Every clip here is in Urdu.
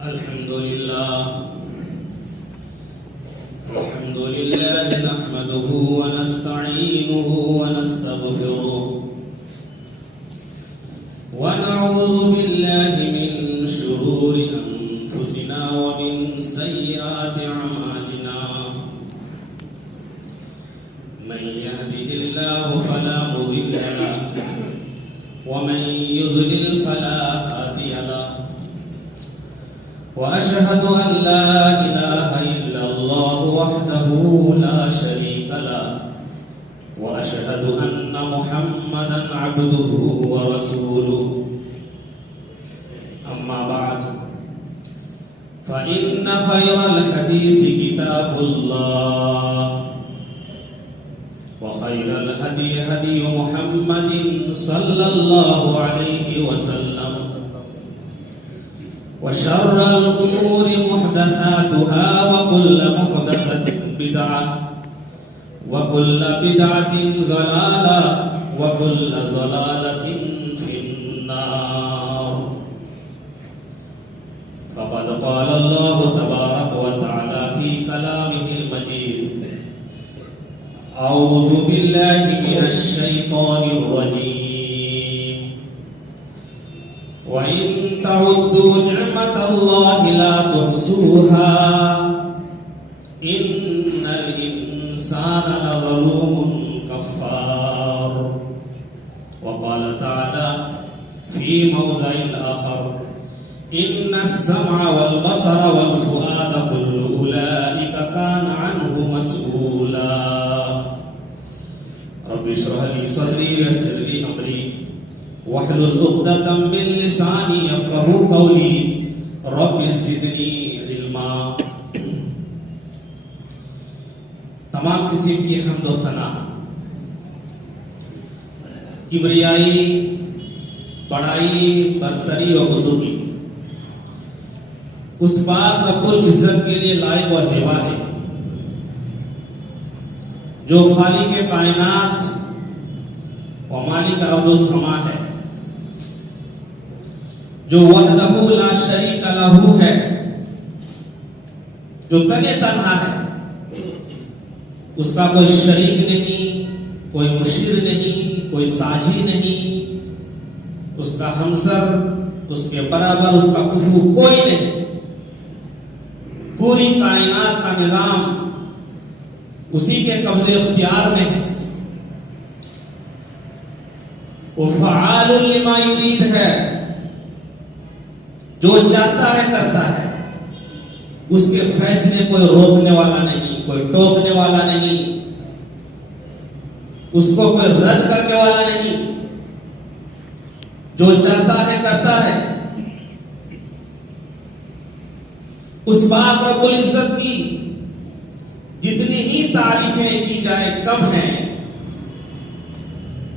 الحمد لله نحمده ونستعينه ونستغفره ونعوذ بالله من شرور أنفسنا ومن سيئات أعمالنا من يهده الله فلا مضل له ومن يضلل فلا هادي له وأشهد أن لا إله إلا الله وحده لا شريك له وأشهد أن محمدا عبده ورسوله أما بعد فإن خير الحديث كتاب الله وخير الهدي هدي محمد صلى الله عليه وسلم وشر الأمور محدثاتها وكل محدثة بدعة وكل بدعة ضلالة وكل ضلالة في النار. فقد قال الله تبارك وتعالى في كلامه المجيد: أعوذ بالله من الشيطان الرجيم وإن تعدوا نعمة الله لا تحصوها إن الإنسان لظلوم كفار. وقال تعالى في موضع آخر: إن السمع والبصر والفؤاد كل أولئك كان عنه مسؤولا. رب اشرح لي صدري ويسر لي أمري واحلل عقدة من لساني يفقهوا قولي رب زدني علما. تمام قسم کی حمد و ثنا، کبریائی، بڑائی، برتری اور بزرگی اس پاک رب العزت کے لیے لائق و زیبا ہے جو خالق کائنات و مالک ارض و سما ہے، جو وحدہ لا شریک لہ ہے، جو تنے تنہا ہے، اس کا کوئی شریک نہیں، کوئی مشیر نہیں، کوئی ساجی نہیں، اس کا ہمسر، اس کے برابر، اس کا کفو کوئی نہیں. پوری کائنات کا نظام اسی کے قبضے اختیار میں ہے. وہ فعال لما یرید ہے، جو چاہتا ہے کرتا ہے. اس کے فیصلے کوئی روکنے والا نہیں، کوئی ٹوکنے والا نہیں، اس کو کوئی رد کرنے والا نہیں. جو چاہتا ہے کرتا ہے. اس پاک رب العزت کی جتنی ہی تعریفیں کی جائے کم ہیں،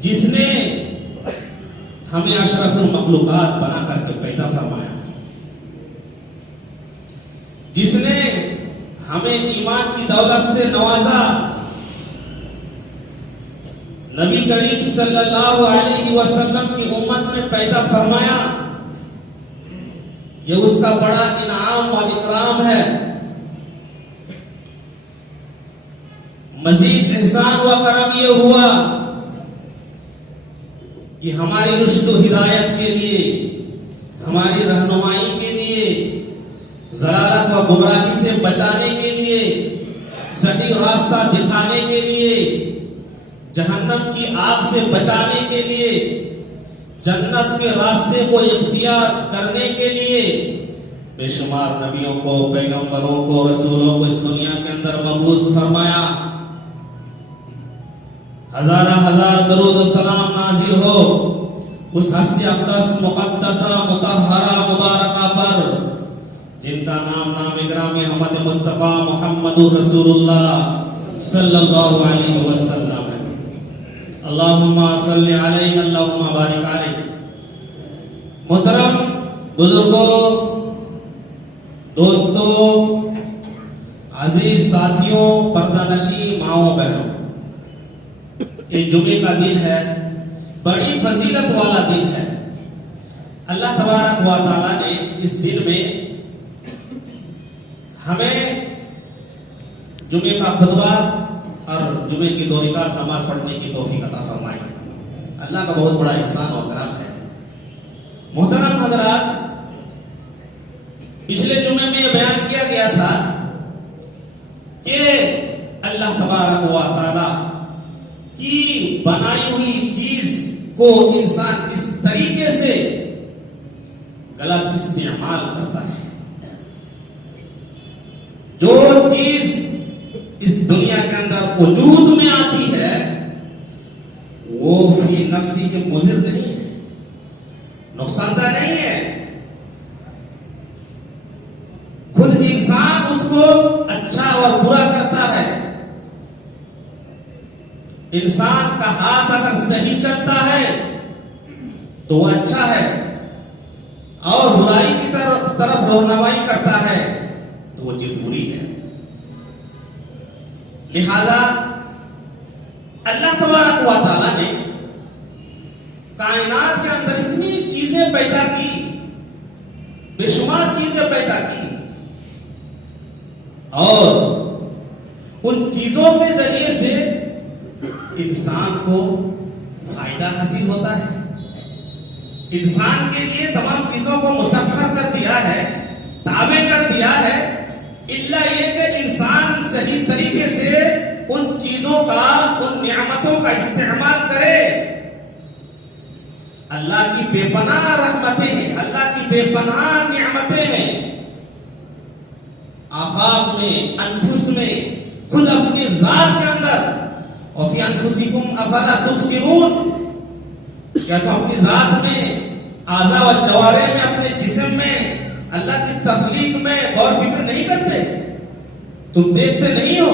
جس نے ہمیں اشرف المخلوقات بنا کر کے پیدا فرمایا، جس نے ہمیں ایمان کی دولت سے نوازا، نبی کریم صلی اللہ علیہ وسلم کی امت میں پیدا فرمایا. یہ اس کا بڑا انعام و اکرام ہے. مزید احسان و کرم یہ ہوا کہ ہماری رشد و ہدایت کے لیے، ہماری رہنمائی کے لیے، ضلالت و گمراہی سے بچانے کے لیے، صحیح راستہ دکھانے کے لیے، جہنم کی آگ سے بچانے کے لیے، جنت کے راستے کو اختیار کرنے کے لیے بے شمار نبیوں کو، پیغمبروں کو، رسولوں کو اس دنیا کے اندر مبعوث فرمایا. ہزارہ ہزار درود و سلام نازل ہو اس ہستی اقدس، مقدسہ، مطہرہ، مبارکہ پر جن کا نام گرامی احمد مصطفیٰ محمد رسول اللہ صلی اللہ علیہ وسلم ہے. اللہم صلی علیہ، اللہم بارک علیہ. محترم بزرگوں، دوستوں، عزیز ساتھیوں، پردہ نشین ماؤں بہنوں، یہ جمعے کا دن ہے، بڑی فضیلت والا دن ہے. اللہ تبارک و تعالیٰ نے اس دن میں ہمیں جمعے کا خطبہ اور جمعے کی 2 رکعت نماز پڑھنے کی توفیق عطا فرمائے. اللہ کا بہت بڑا احسان اور کرم ہے. محترم حضرات، پچھلے جمعے میں یہ بیان کیا گیا تھا کہ اللہ تبارک و تعالی کی بنائی ہوئی چیز کو انسان اس طریقے سے غلط استعمال کرتا ہے. جو چیز اس دنیا کے اندر وجود میں آتی ہے وہ فی نفسی کے مضر نہیں ہے، نقصان دہ نہیں ہے. خود انسان اس کو اچھا اور برا کرتا ہے. انسان کا ہاتھ اگر صحیح چلتا ہے تو وہ اچھا ہے، اور برائی کی طرف رونمائی کرتا ہے تو وہ چیز بری ہے. لہذا اللہ تبارک و تعالیٰ نے کائنات کے اندر اتنی چیزیں پیدا کی، بے شمار چیزیں پیدا کی، اور ان چیزوں کے ذریعے سے انسان کو فائدہ حاصل ہوتا ہے. انسان کے لیے تمام چیزوں کو مسخر کر دیا ہے، تابع کر دیا ہے، الا یہ کہ انسان صحیح طریقے سے ان چیزوں کا، ان نعمتوں کا استعمال کرے. اللہ کی بے پناہ رحمتیں ہیں، اللہ کی بے پناہ نعمتیں ہیں. آفاق میں، انفس میں، خود اپنی ذات کے اندر، اور فی انفسکم افلا تبصرون، کیا تو اپنی ذات میں، اعضاء و جوارح میں، اپنے جسم میں، اللہ کی تخلیق میں غور فکر نہیں کرتے؟ تم دیکھتے نہیں ہو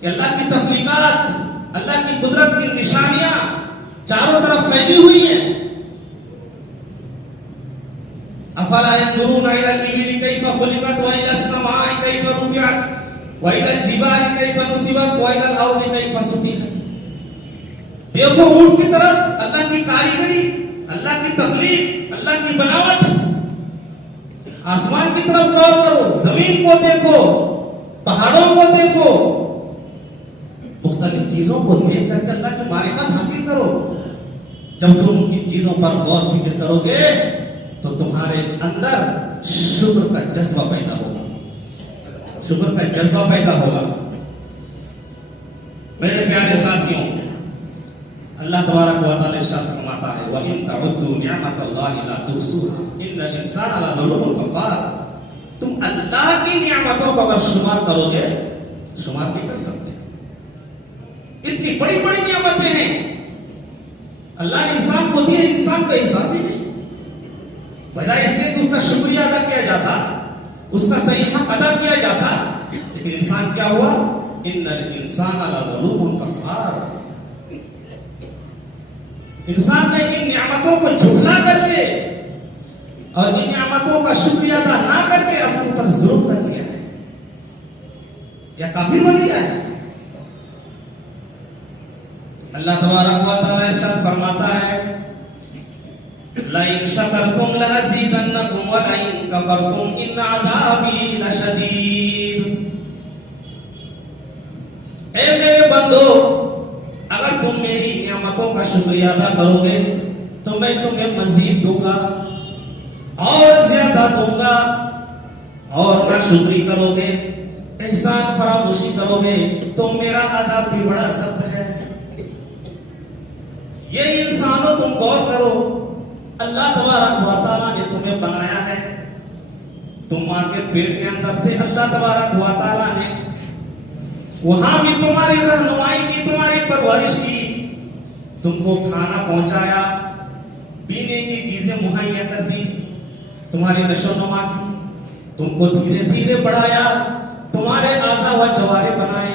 کہ اللہ کی تخلیقات، اللہ کی قدرت کی نشانیاں چاروں طرف پھیلی ہوئی ہیں. افلا ينظرون الى الابل كيف خلقت والى السماء كيف رفعت والى الجبال كيف نصبت والى الارض كيف سطحت. دیکھو اونٹ کی طرف، اللہ کی کاریگری، اللہ کی تخلیق، اللہ کی بناوٹ. آسمان کی طرف غور کرو، زمین کو دیکھو، پہاڑوں کو دیکھو. مختلف چیزوں کو دیکھ کر کے اللہ کی معرفت حاصل کرو. جب تم ان چیزوں پر غور فکر کرو گے تو تمہارے اندر شکر کا جذبہ پیدا ہوگا، شکر کا جذبہ پیدا ہوگا. میرے پیارے ساتھیوں، اللہ تبارک و تعالی ارشاد فرماتا ہے وَإِن تَعُدُّوا نِعْمَةَ اللَّهِ لَا تُحْصُوهَا إِنَّ الْإِنسَانَ لَظَلُومٌ كَفَّارٌ. تم اللہ کی نعمتوں کو اگر شمار کرو گے، شمار نہیں کر سکتے. اتنی بڑی بڑی نعمتیں ہیں اللہ نے انسان کو دی، انسان کو احساس ہی نہیں. بجائے اس کے کہ اس کا شکریہ ادا کیا جاتا، اس کا صحیح حق ادا کیا جاتا، لیکن انسان کیا ہوا؟ ان الانسان لظلوم کفار. انسان نے ان نعمتوں کو جھٹلا کر کے اور ان نعمتوں کا شکریہ ادا نہ کر کے اپنے اوپر ظلم کر لیا ہے، یا کافر بن گیا ہے. اللہ تبارک و تعالی ارشاد فرماتا ہے لَئِن شَكَرْتُمْ لَأَزِيدَنَّكُمْ وَلَئِن كَفَرْتُمْ إِنَّ عَذَابِي لَشَدِيدٌ. اے میرے بندو، اگر تم میری نعمتوں کا شکریہ ادا کرو گے تو میں تمہیں مزید دوں گا اور زیادہ دوں گا، اور نہ شکری کرو گے، احسان فراموشی کرو گے تو میرا عذاب بھی بڑا سخت ہے. یہ انسانوں تم غور کرو، اللہ تبارک و تعالیٰ نے تمہیں بنایا ہے. تم ماں کے پیٹ کے اندر تھے، اللہ تبارک و تعالیٰ نے وہاں بھی تمہاری رہنمائی کی، تمہاری پرورش کی، تم کو کھانا پہنچایا، پینے کی چیزیں مہیا کر دی، تمہاری نشو و نما کی، تم کو دھیرے دھیرے بڑھایا، تمہارے اعضاء و جوارح بنائے.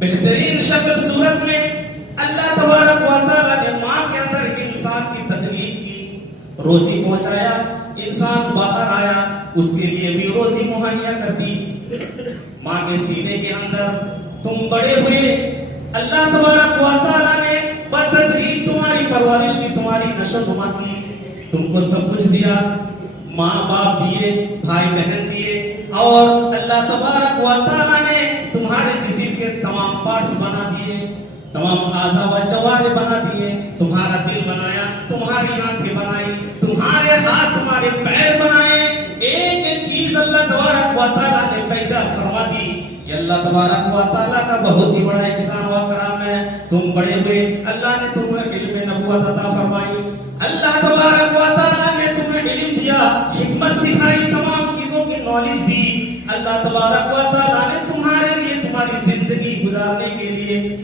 بہترین شکل صورت میں اللہ تبارک و تعالیٰ نے ماں کے اندر ایک انسان کی تخلیق کی، روزی پہنچایا، انسان باہر آیا، اس کے لیے بھی روزی مہیا کر دی. ماں کے سینے کے اندر تم بڑے ہوئے، اللہ تبارک و تعالیٰ نے بتدریج تمہاری پرورش کی، تمہاری نشو و نما کی، تم کو سب کچھ دیا. ماں باپ دیے, بھائی بہن دیے, اور اللہ تبارک و تعالیٰ نے تمہارے جسم کے تمام پارٹس بنا دیے, تمام اعضاء و جوارح بنا دیے, تمہارا دل بنایا, تمہاری آنکھیں بنائی, تمہارے ہاتھ تمہارے پیر بنائے, ایک ایک چیز اللہ تبارک و تعالیٰ نے پیدا فرما دی. یہ اللہ تبارک و تعالیٰ کا بہت ہی بڑا احسان و کرم ہے. تم بڑے ہوئے, اللہ نے تمہیں علم نبوت عطا فرمائی, اللہ تبارک و تعالیٰ نے تمہیں علم دیا, حکمت سکھائی, تمام چیزوں کی نالج دی. اللہ تبارک و تعالیٰ نے تمہارے لیے تمہاری زندگی گزارنے کے لیے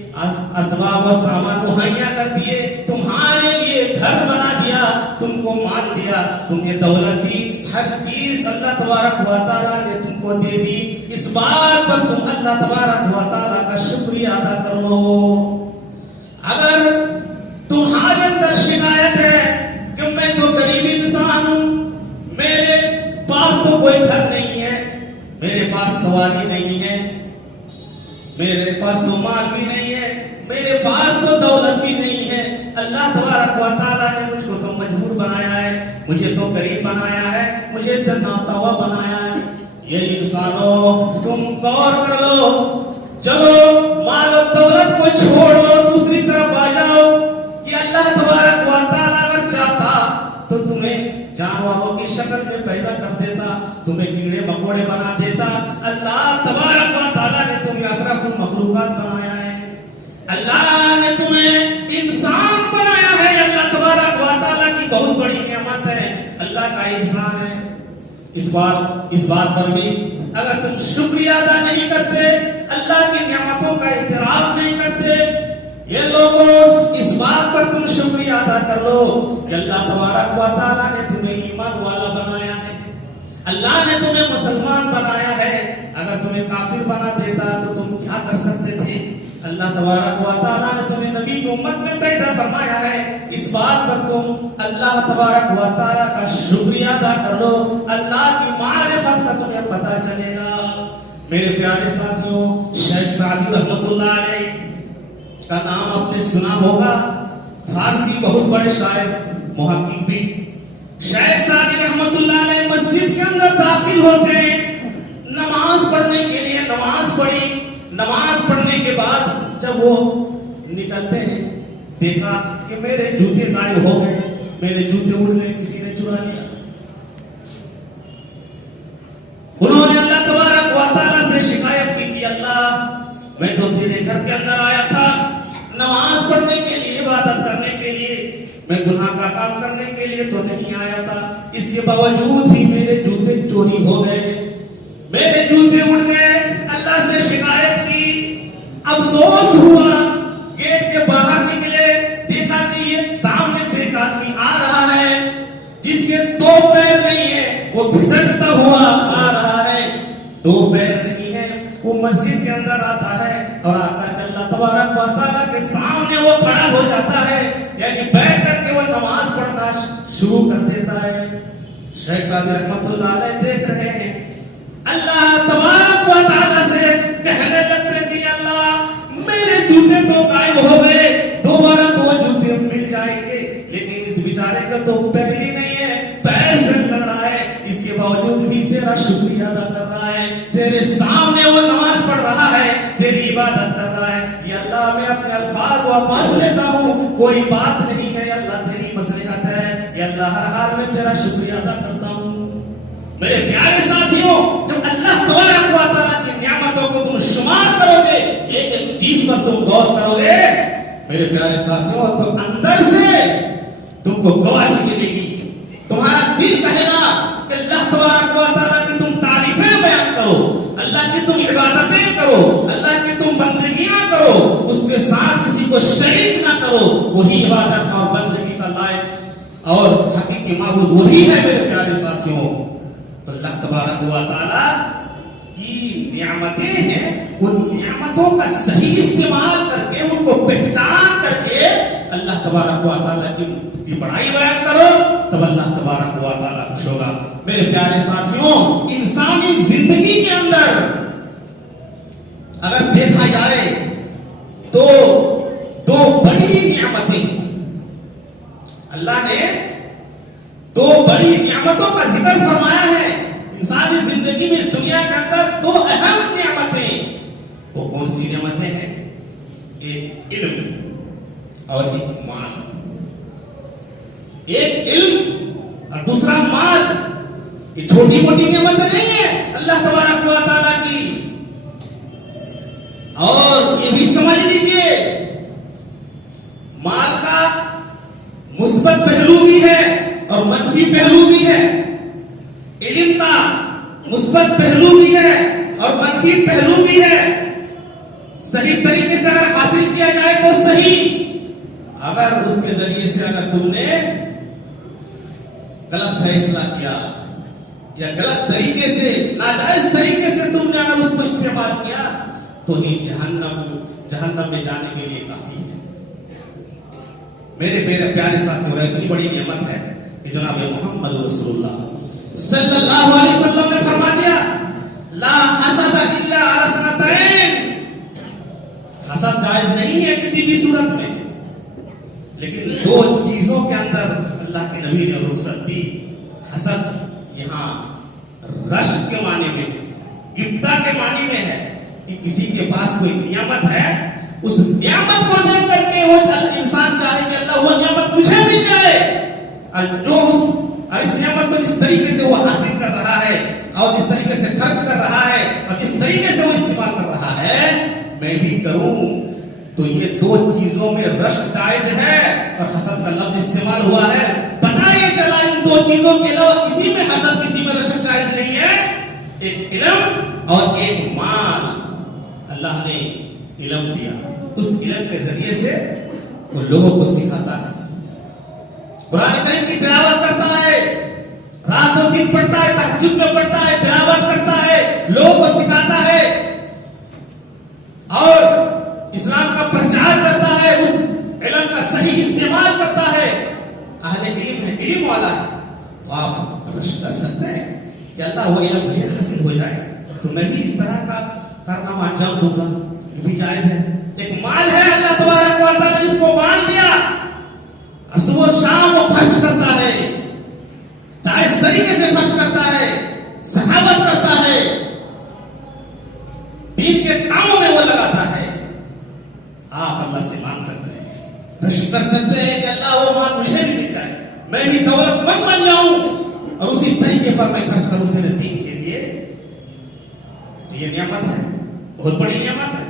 اسباب و سامان مہیا کر دیے, تمہارے لیے گھر بنا دیا, تم کو مال دیا, تمہیں دولت دی, ہر چیز اللہ تبارک و تعالیٰ نے تم کو دے دی. اس بات پر تم اللہ تبارک و تعالیٰ کا شکریہ ادا کر لو. اگر تمہارے اندر شکایت ہے کہ میں تو غریب انسان ہوں, میرے پاس تو کوئی گھر نہیں ہے, میرے پاس سواری نہیں ہے, میرے پاس تو مال بھی نہیں ہے, میرے پاس تو دولت بھی نہیں ہے, اللہ تبارک و تعالیٰ نے مجھ کو تو مجبور بنایا ہے, مجھے تو غریب بنایا ہے, مجھے تو ناتوا بنایا ہے. یہ انسانوں تم غور کر لو, چلو مال و دولت کو چھوڑ لو, دوسری طرف آ جاؤ کہ اللہ تبارک و تعالیٰ اگر چاہتا تو تمہیں جانوروں کی شکل میں پیدا کر دیتا, تمہیں کیڑے مکوڑے بنا دیتا. اللہ تبارک و تعالیٰ نے تمہیں اشرف المخلوقات بنایا ہے, اللہ نے تمہیں انسان بنایا ہے. اللہ تبارک و تعالیٰ کی بہت بڑی نعمت ہے, اللہ کا احسان ہے. اس بات پر بھی اگر تم شکریہ ادا نہیں کرتے, اللہ کی نعمتوں کا اعتراف نہیں کرتے, یہ لوگوں اس بات پر تم شکریہ ادا کر لو کہ اللہ تبارک و تعالیٰ نے تمہیں ایمان والا بنایا ہے, اللہ نے تمہیں مسلمان بنایا ہے. اگر تمہیں کافر بنا دیتا تو تم کیا کر سکتے تھے؟ اللہ تبارک و تعالیٰ نے تمہیں نبی کی امت میں پیدا فرمایا ہے. اس بات پر تم اللہ تبارک و تعالیٰ کا شکریہ ادا کر لو, اللہ کی معرفت کا تمہیں پتہ چلے گا. میرے پیارے ساتھیوں, شیخ سعدی رحمۃ اللہ علیہ کا نام آپ نے سنا ہوگا, فارسی بہت بڑے شاعر محقق بھی. شیخ سعدی رحمۃ اللہ علیہ مسجد کے اندر داخل ہوتے ہیں, نماز پڑھنے کے لیے نماز پڑھی. نماز پڑھنے کے بعد جب وہ نکلتے ہیں, دیکھا کہ میرے جوتے غائب ہو گئے, میرے جوتے اڑ گئے, کسی نے چرا لیا. انہوں نے اللہ تبارک و تعالیٰ سے شکایت کی کہ اللہ, میں تو تیرے گھر کے اندر آیا تھا نماز پڑھنے کے لیے, عبادت کرنے کے لیے, میں گناہ کا کام کرنے کے لیے تو نہیں آیا تھا, اس کے باوجود بھی میرے جوتے چوری ہو گئے, میرے جوتے اڑ گئے. اللہ سے شکایت کی, افسوس ہوا. گیٹ کے باہر نکلے, دیکھا کہ یہ سامنے سے ایک آدمی آ رہا ہے جس کے دو پیر نہیں ہے, وہ گھسٹتا ہوا آ رہا ہے, دو پیر نہیں ہے. وہ مسجد کے اندر آتا ہے اور آ کر اللہ تبارک و تعالیٰ کے سامنے وہ کھڑا ہو جاتا ہے, یعنی بیٹھ کر کے وہ نماز پڑھنا شروع کر دیتا ہے. شیخ سعدی رحمۃ اللہ علیہ دیکھ رہے ہیں, اللہ تبارک و تعالیٰ سے کہنے لگتے کہ اللہ, میرے جوتے تو غائب ہو گئے, دوبارہ تو وہ جوتے مل جائیں گے, لیکن اس بیچارے کا تو پیر ہی نہیں ہے, پیر سے لڑ رہا ہے, اس کے باوجود بھی تیرا شکریہ ادا کر رہا ہے, تیرے سامنے وہ نماز پڑھ رہا ہے, تیری عبادت کر رہا ہے. یا اللہ, میں اپنے الفاظ واپس لیتا ہوں, کوئی بات نہیں ہے, اللہ تیری مصلحت ہے, یا اللہ ہر حال میں تیرا شکریہ ادا کرتا ہوں. میرے پیارے ساتھیوں, جب اللہ تبارک و تعالیٰ کی نعمتوں کو تم شمار کرو گے, ایک ایک چیز پر تم غور کرو گے, میرے پیارے ساتھیوں, تو اندر سے تم کو گواہی ملے گی. تمہارا دل کہے گا کہ اللہ تبارک و تعالیٰ کی تم تعریفیں بیان کرو, اللہ کی تم عبادتیں کرو, اللہ کی تم بندگیاں کرو, اس کے ساتھ کسی کو شریک نہ کرو. وہی عبادت اور بندگی کا لائق اور حقیقی معبود وہی ہے. میرے پیارے ساتھیوں, اللہ تبارک و تعالیٰ کی نعمتیں ہیں, ان نعمتوں کا صحیح استعمال کر کے, ان کو پہچان کر کے اللہ تبارک و تعالیٰ کی بڑائی بیان کرو, تب اللہ تبارک و تعالیٰ خوش ہوگا. میرے پیارے ساتھیوں, انسانی زندگی کے اندر اگر دیکھا جائے تو دو بڑی نعمتیں اللہ نے, دو بڑی نعمتیں نعمتوں کا ذکر فرمایا ہے. انسانی زندگی میں اس دنیا کے اندر دو اہم نعمتیں. وہ کون سی نعمتیں ہیں؟ ایک علم اور ایک مال. ایک علم اور دوسرا مال. یہ چھوٹی موٹی نعمتیں نہیں ہے اللہ تبارک و تعالیٰ کی. اور یہ بھی سمجھ لیجیے مال کا مثبت پہلو بھی ہے اور منفی پہلو بھی ہے. علم کا مثبت پہلو بھی ہے اور منفی پہلو بھی ہے. صحیح طریقے سے اگر حاصل کیا جائے تو صحیح. اگر اس کے ذریعے سے اگر تم نے غلط فیصلہ کیا یا غلط طریقے سے ناجائز طریقے سے تم نے اگر اس کو استعمال کیا تو ہی جہنم میں جانے کے لیے کافی ہے. میرے پیارے ساتھی، اتنی بڑی نعمت ہے کہ جناب محمد رسول اللہ صلی اللہ علیہ وسلم نے فرما دیا لا حسد الا علی اثنتین. حسد جائز نہیں ہے کسی بھی صورت میں، لیکن دو چیزوں کے اندر اللہ کے نبی نے رخصت دی. حسد یہاں رشک کے معنی میں ہے، غبطہ کے معنی میں ہے کہ کسی کے پاس کوئی نعمت ہے، اس نعمت کو دیکھ کر کے وہ انسان چاہے کہ اللہ وہ نعمت مجھے مل جائے، اور جو اس نعمت کو جس طریقے سے وہ حاصل کر رہا ہے اور جس طریقے سے خرچ کر رہا ہے اور جس طریقے سے وہ استعمال کر رہا ہے میں بھی کروں. تو یہ دو چیزوں میں رشک جائز ہے اور حسد کا لفظ استعمال ہوا ہے. پتہ یہ چلا ان دو چیزوں کے علاوہ کسی میں حسد کسی میں رشک جائز نہیں ہے. ایک علم اور ایک مال. اللہ نے علم دیا، اس علم کے ذریعے سے وہ لوگوں کو سکھاتا ہے، قرآن کریم کی تلاوت کرتا ہے، رات و دن پڑھتا ہے، تہجد میں پڑھتا ہے، تلاوت کرتا ہے، لوگوں کو سکھاتا ہے اور اسلام کا پرچار کرتا ہے، اس علم کا صحیح استعمال کرتا ہے. اہل علم ہے، علم والا ہے. آپ رشک کر سکتے ہیں کہ اللہ وہ علم مجھے حاصل ہو جائے تو میں بھی اس طرح کا کارنامہ انجام دوں گا. یہ بھی جائز ہے. ایک مال ہے، اللہ تبارک و تعالیٰ نے اس کو مال دیا اور صبح شام وہ خرچ کرتا ہے، جائز طریقے سے خرچ کرتا ہے، سخاوت کرتا ہے، دین کے کاموں میں وہ لگاتا ہے. آپ اللہ سے مانگ سکتے ہیں، رشک کر سکتے ہیں کہ اللہ وہ مال مجھے بھی مل جائے، میں بھی دولت مند بن جاؤں اور اسی طریقے پر میں خرچ کروں تیرے دین کے لیے. یہ نعمت ہے، بہت بڑی نعمت ہے.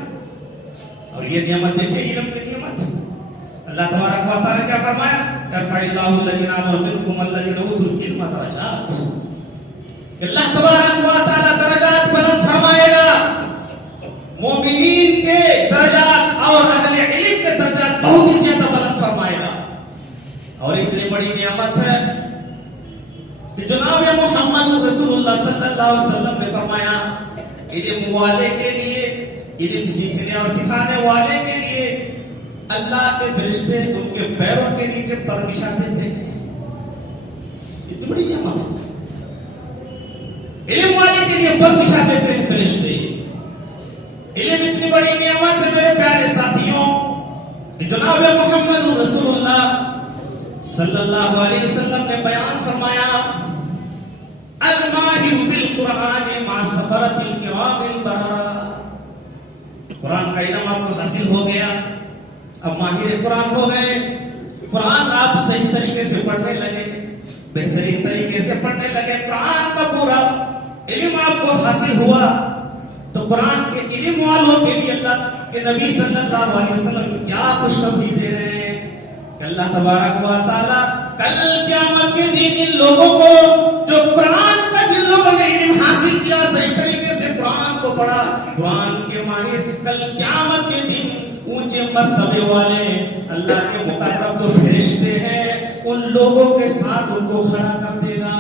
اور یہ نعمت دیکھیں علم کی نعمت. اللہ تبارک و تعالیٰ نے کیا فرمایا؟ یرفع اللہ الذین آمنوا منکم والذین اوتوا العلم درجات. اللہ تبارک و تعالیٰ درجات بلند فرمائے گا. مومنین کے درجات اور اہل علم کے درجات بہت ہی زیادہ بلند فرمائے گا. اور اتنی بڑی نعمت ہے کہ جناب محمد رسول اللہ صلی اللہ علیہ وسلم نے فرمایا علم والے کے لیے، علم سیکھنے اور سکھانے والے کے لیے اللہ کے فرشتے ان کے پیروں کے نیچے پر بچھا دیتے ہیں. اتنی بڑی نعمت ہے. علم والے کے لیے پر بچھا دیتے ہیں فرشتے. علم اتنی بڑی نعمت ہے میرے پیارے ساتھیوں کہ جناب محمد رسول اللہ صلی اللہ علیہ وسلم نے بیان فرمایا الماہر بالقرآن مع سفرۃ الکرام البررہ. قرآن کا علم آپ کو حاصل ہو گیا، اب ماہر قرآن ہو گئے. قرآن آپ صحیح طریقے سے پڑھنے لگے، بہترین طریقے سے پڑھنے لگے، قرآن کا پورا علم آپ کو حاصل ہوا. تو قرآن کے علم والوں کے لیے اللہ کے نبی صلی اللہ علیہ وسلم کیا خوشخبری دے رہے ہیں کہ اللہ تبارک و تعالی کل قیامت کے دن ان لوگوں کو جو قرآن کا جن لوگوں نے علم حاصل کیا، صحیح طریقے سے قرآن کو پڑھا، قرآن کے ماہر، کل قیامت کے دن اونچے مرتبے والے اللہ کے مقرب جو فرشتے ہیں ان لوگوں کے ساتھ ان کو کھڑا کر دے گا.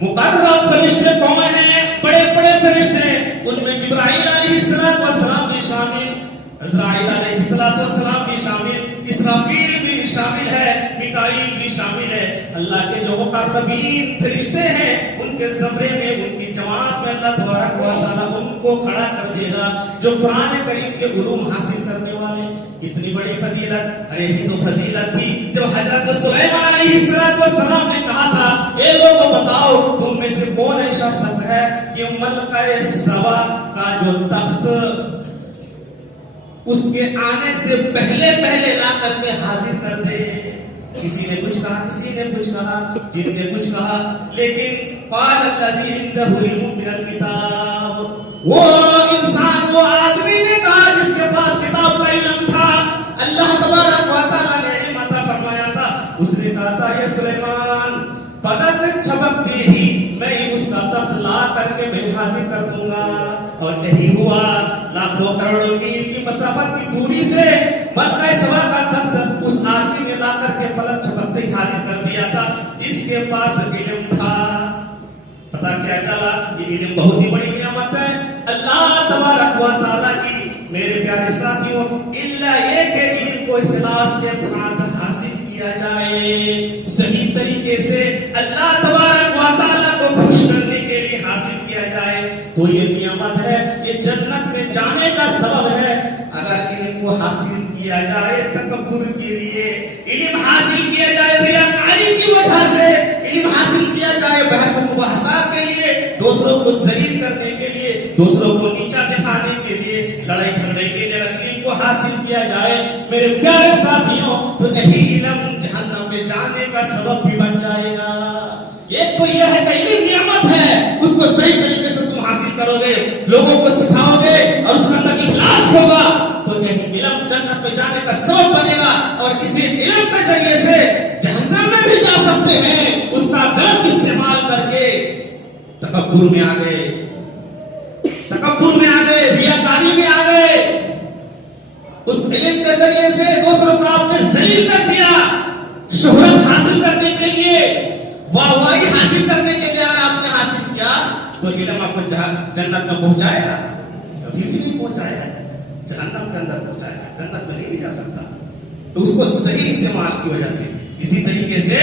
مقرب فرشتے کون ہیں؟ بڑے بڑے فرشتے، ان میں جبرائیل علیہ السلام بھی شامل، عزرائیل علیہ السلام بھی شامل، اسرافیل بھی شامل ہے، میکائیل بھی شامل ہے. اللہ کے جو مقربین فرشتے ہیں ان کے زمرے میں، ان کی جماعت میں اللہ تبارک و تعالیٰ ان کو کھڑا کر دے گا جو قرآن کریم کے علوم حاصل کرنے والے. اتنی بڑی فضیلت, ارے یہ تو فضیلت تھی جب حضرت سلیمان علیہ السلام نے کہا تھا اے لوگوں بتاؤ تم میں سے کون ایسا شخص ہے کہ ملکہ سبا کا جو تخت اس کے آنے سے پہلے لا کر کے حاضر کر دے. کسی نے کچھ کہا, کسی نے کچھ کہا, جن نے کچھ کہا, لیکن قال الذی عنده علم من الکتاب, وہ انسان وہ آدمی نے کہا جس کے پاس کتاب کا علم تھا, اللہ تبارک و تعالی نے علم عطا فرمایا تھا. اس نے کہا تھا یہ سلیمان پلک جھپکتے ہی میں اس کا تخت لا کر کے میں حاضر کر دوں گا. اور یہی ہوا, لاکھوں کروڑوں میل کی مسافت کی دوری سے ملکہ سبا کا تخت اس آدمی نے لا کر کے پلک جھپکتے ہی حاضر کر دیا تھا جس کے پاس علم تھا. پتا کیا چلا, یہ علم بہت ہی بڑی نعمت ہے اللہ تبارک و تعالیٰ کی. میرے پیارے ساتھیوں, اللہ یہ کہ علم کو اخلاص کے ساتھ حاصل کیا جائے, صحیح طریقے سے اللہ تبارک و تعالیٰ کو خوش کرنے کے لیے حاصل کیا جائے تو یہ نعمت ہے, یہ جنت میں جانے کا سبب ہے. اگر علم کو حاصل کیا جائے تکبر کے لیے, علم حاصل کیا جائے ریاکاری کی وجہ سے, علم حاصل کیا جائے بحث و مباحثات کے لیے, دوسروں کو ذلیل کرنے کے لیے, دوسروں کو نیچا دکھانے کے لیے, لڑائی جھگڑے کے لیے اگر علم کو حاصل کیا جائے میرے پیارے ساتھیوں تو یہی علم جہنم میں جانے کا سبب بھی بن جائے گا. ایک تو یہ ہے کہ علم نعمت ہے, اس کو صحیح طریقے سے تم حاصل کرو گے, لوگوں کو سکھاؤ گے اور اس کے اندر اخلاص ہوگا تو یہی علم جنت میں جانے کا سبب بنے گا. اور اسی علم کے ذریعے سے جہنم میں بھی جا سکتے ہیں. اس کا غلط استعمال کر کے تکبر میں آ گئے, تکبر میں آ گئے, ریاکاری میں آ گئے. اس علم کے ذریعے سے دوسروں کو آپ نے ذلیل کر دیا. شہرت حاصل کرنے کے لیے, واہوائی حاصل کرنے کے لیے آپ نے حاصل کیا تو علم آپ کو جنت میں پہنچائے گا؟ کبھی بھی نہیں پہنچائے گا. جہنم کے اندر پہنچائے گا, جنت میں نہیں جا سکتا. تو اس کو صحیح استعمال کی وجہ سے. اسی طریقے سے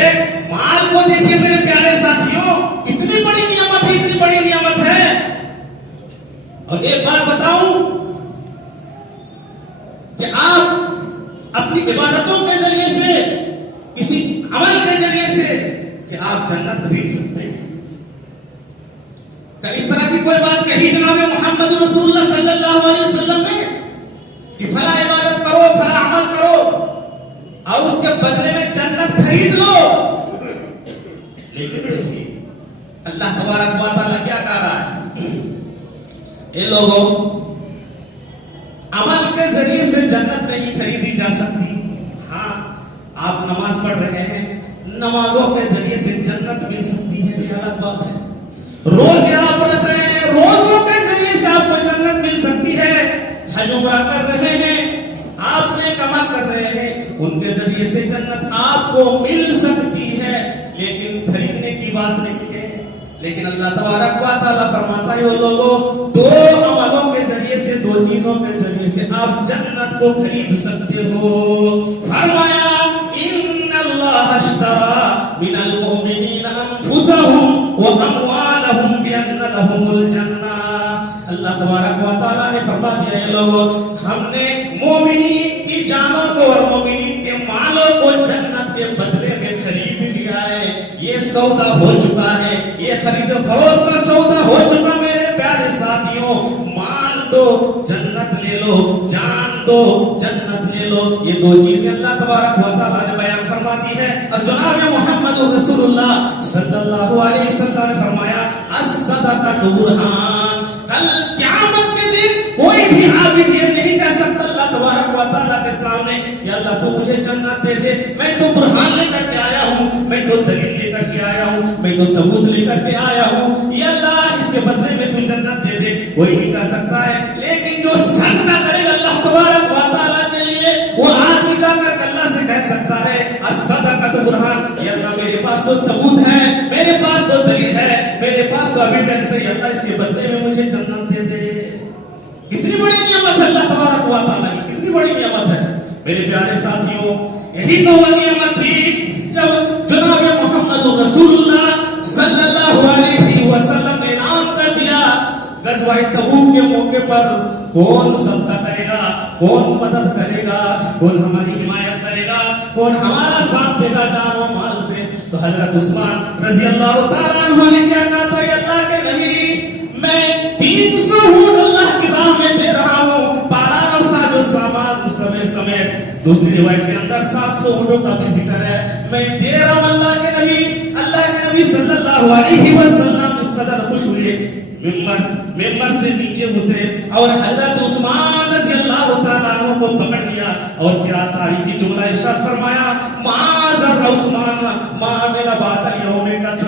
مال کو دیکھیے میرے پیارے ساتھیوں, اتنی بڑی نعمت ہے, اتنی بڑی نعمت ہے. اور ایک بات بتاؤں کہ آپ اپنی عبادتوں کے ذریعے سے, کسی عمل کے ذریعے سے کہ آپ جنت خرید سکتے ہیں. کہ اس طرح کی کوئی بات کہی جناب محمد رسول اللہ صلی اللہ علیہ وسلم نے کہ فلاں عبادت کرو, فلاں عمل کرو اور اس کے بدلے میں جنت خرید لو. لیکن دیکھیے اللہ تبارک و تعالیٰ کیا کہہ رہا ہے, اے لوگوں عمل کے ذریعے سے جنت نہیں خریدی جا سکتی. ہاں آپ نماز پڑھ رہے ہیں, نمازوں کے ذریعے سے جنت مل سکتی ہے, یہ الگ بات ہے. روزے آپ رکھ رہے ہیں, روزوں کے ذریعے سے آپ کو جنت مل سکتی ہے. حج عمرہ کر رہے ہیں, آپ نے عمل کر رہے ہیں, ان کے ذریعے سے جنت آپ کو مل سکتی ہے, لیکن خریدنے کی بات نہیں ہے. لیکن اللہ تبارک و تعالیٰ فرماتا ہے وہ لوگوں, دو عملوں کے ذریعے سے, دو چیزوں کے ذریعے سے آپ جنت کو خرید سکتے ہو. فرمایا ان اللہ اشترى من المؤمنین انفسهم واموالهم بان لهم الجنہ. اللہ تبارک و تعالیٰ نے فرما دیا ہے لوگوں, ہم نے مومنین کی جانوں کو اور مومنین کے مالوں کو جنت کے بدلے میں خرید لیا ہے. یہ سودا ہو چکا ہے, یہ خرید و فروخت کا سودا ہو چکا. میرے پیارے ساتھیوں, مال دو جنت لے لو, جان دو جنت لے لو. یہ دو چیزیں اللہ تبارک و تعالیٰ نے بیان فرما دی ہے. اور جناب محمد رسول اللہ صلی اللہ علیہ وسلم نے فرمایا الصدقۃ برہان. کل قیامت کے دن کوئی بھی عابد یہ نہیں کہہ سکتا اللہ تبارک و تعالیٰ کے سامنے یا اللہ تو مجھے جنت دے دے, میں تو برہان لے کر کے آیا ہوں, میں تو دلیل لے کر کے آیا ہوں, میں تو ثبوت لے کر کے آیا ہوں, یا اللہ اس کے بدلے میں تو جنت دے دے. کوئی نہیں کہہ سکتا ہے. لیکن جو صدقہ کرے گا اللہ تبارک و تعالیٰ کے لیے, وہ آدمی جا کر اللہ سے کہہ سکتا ہے الصدقۃ برہان, یا اللہ میرے پاس تو ثبوت ہے, میرے پاس تو دلیل ہے, میرے پاس تو ایویڈنس ہے, یا اللہ اس کے بدلے میں مجھے جنت دے دے. کتنی بڑی نعمت ہے اللہ تبارک و تعالیٰ کی, کتنی بڑی نعمت ہے. میرے پیارے ساتھیوں, یہی تو وہ نعمت تھی جب جناب محمد رسول اللہ صلی اللہ علیہ وسلم نے اعلان کر دیا غزوہ تبوک کے موقع پر کون صدقہ کرے گا, کون مدد کرے گا, کون ہماری حمایت کرے گا, کون ہمارا ساتھ دے گا جان و مال سے. تو حضرت عثمان رضی اللہ تعالیٰ عنہ نے کیا کہا تھا, اللہ کے نبی میں 300 اونٹ اللہ کی راہ میں دے رہا ہوں, پالان اور ساز و سامان سمیت. دوسری روایت کے اندر 700 اونٹوں کا بھی ذکر ہے, میں دے رہا ہوں اللہ کے نبی صلی اللہ علیہ وسلم اس قدر خوش ہوئے, ممبر سے نیچے اترے اور حضرت عثمان رضی اللہ تعالیٰ عنہ کو پکڑ لیا اور کیا تاریخی جملہ ارشاد فرمایا, معاذ عثمان ما عمل بعد اليوم قط.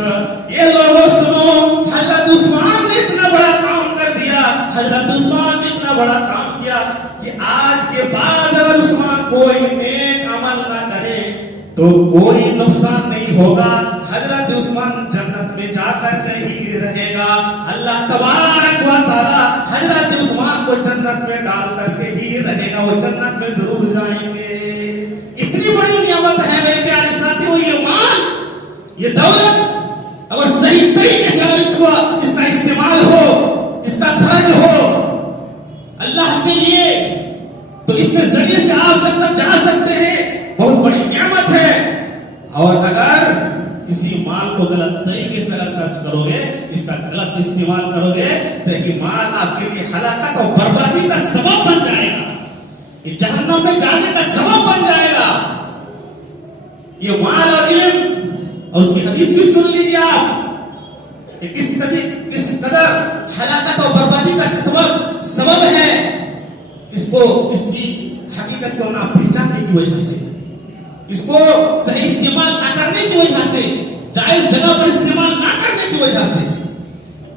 یہ لوگوں سنو, حضرت عثمان نے اتنا بڑا کام کر دیا, حضرت عثمان نے اتنا بڑا کام کیا کہ آج کے بعد اگر عثمان کوئی نیک عمل نہ کرے تو کوئی نقصان نہیں ہوگا. حضرت عثمان جنت میں جا کر کے ہی رہے گا. اللہ تبارک و تعالی حضرت عثمان کو جنت میں ڈال کر کے ہی رہے گا, وہ جنت میں ضرور جائیں گے. اتنی بڑی نعمت ہے میرے پیارے ساتھیوں, یہ مال, یہ دولت اگر صحیح طریقے سے اس کا استعمال ہو, اس کا خرچ ہو اللہ کے لیے, تو اس کے ذریعے سے آپ جنت جا سکتے ہیں, بہت بڑی نعمت ہے. اور اگر کسی مال کو غلط طریقے سے اگر خرچ کرو گے, اس کا غلط استعمال کرو گے, تو یہ مال آپ کے لیے ہلاکت اور بربادی کا سبب بن جائے گا, یہ جہنم میں جانے کا سبب بن جائے گا. یہ مال اور علم, اور اس کی حدیث بھی سن لیجیے آپ کہ کس قدر ہلاکت اور بربادی کا سبب ہے. اس کی حقیقت کو نہ پہچاننے کی وجہ سے, اس کو صحیح استعمال نہ کرنے کی وجہ سے, جائز جگہ پر استعمال نہ کرنے کی وجہ سے.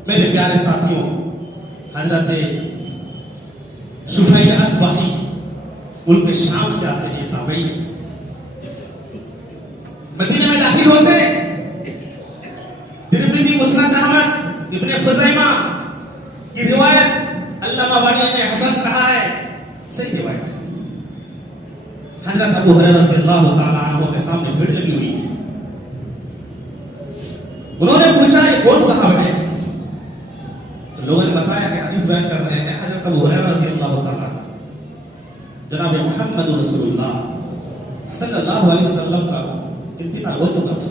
میرے پیارے ساتھیوں, حضرت شفیع اصباحی ملک شام سے آتے ہیں, تابعی مدینہ میں داخل ہوتے. ترمذی, مسند احمد, ابن خزیمہ کی روایت علامہ باقی نے حسن کہا ہے, صحیح روایت ہے. حضرت ابو ہریرہ رضی اللہ تعالیٰ عنہ کے سامنے بھیڑ لگی ہوئی ہے. انہوں نے پوچھا یہ کون صاحب ہے؟ تو لوگوں نے بتایا کہ حدیث بیان کر رہے ہیں حضرت ابو ہریرہ رضی اللہ تعالیٰ عنہ. جناب محمد رسول اللہ صلی اللہ علیہ وسلم کا انتقال ہو چکا تھا.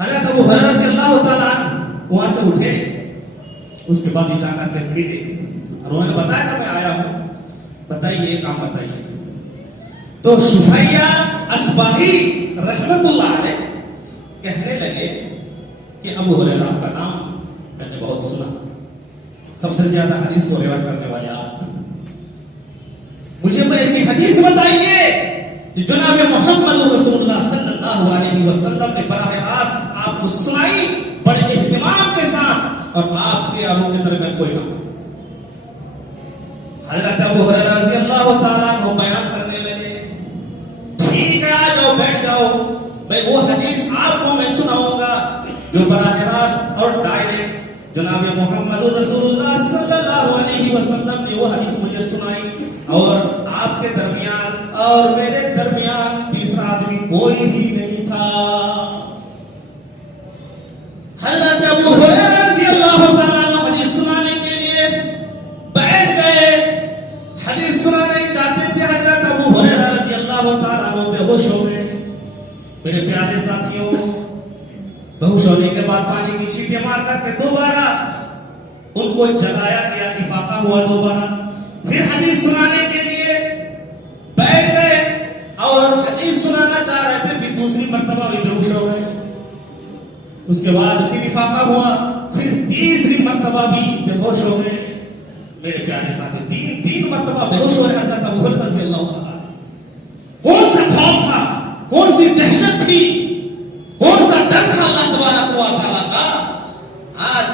حضرت ابو ہریرہ رضی اللہ تعالیٰ عنہ وہاں سے اٹھے, اس کے بعد جا کر کے ملے اور انہوں نے بتایا کہ میں آیا ہوں, بتائیے کام بتائیے. تو شفیع اصباحی رحمت اللہ علیہ کہنے لگے کہ ابو ہریرہ آپ کا نام میں نے بہت سنا, سب سے زیادہ حدیث کو روایت کرنے والے آپ, مجھے کوئی ایسی حدیث بتائیے جو جناب محمد رسول اللہ صلی اللہ علیہ وسلم نے براہ راست آپ کو سنائی بڑے اہتمام کے ساتھ, اور آپ کے آنکھوں کے درمیان کوئی نہ ہو. حضرت ابو ہریرہ رضی اللہ تعالیٰ عنہ بیان کرنے لگے, ٹھیک ہے آ جاؤ, بیٹھ جاؤ, میں وہ حدیث آپ کو میں سناؤں گا جو براہ راست اور ڈائریکٹ جناب محمد رسول اللہ صلی اللہ علیہ وسلم نے وہ حدیث مجھے سنائی, اور آپ کے درمیان اور میرے درمیان تیسرا آدمی کوئی بھی نہیں تھا. حضرت ابو ہریرہ رضی اللہ تعالیٰ عنہ حدیث سنانے کے لیے بیٹھ گئے. حدیث سنانے چاہتے تھے. حضرت ابو ہریرہ رضی اللہ تعالیٰ عنہ بے ہوش ہو گئے. میرے پیارے ساتھیوں, بے ہوش ہونے کے بعد پانی کی چھینٹیں مار کر کے دوبارہ ان کو جگایا گیا, افاقہ ہوا دوبارہ. پھر حدیث سنانے کے لیے بیٹھ گئے اور حدیث سنانا چاہ رہے تھے, پھر دوسری مرتبہ بھی بے ہوش ہو گئے. اس کے بعد پھر افاقہ ہوا, پھر تیسری مرتبہ بھی بے ہوش ہو گئے. میرے پیارے ساتھی, تین مرتبہ بے ہوش ہو رہے حضرت ابو ہریرہ رضی اللہ تعالیٰ. کون سا خوف تھا, کون سی دہشت تھی, کون سا ڈر تھا اللہ تبارک و تعالیٰ کا. آج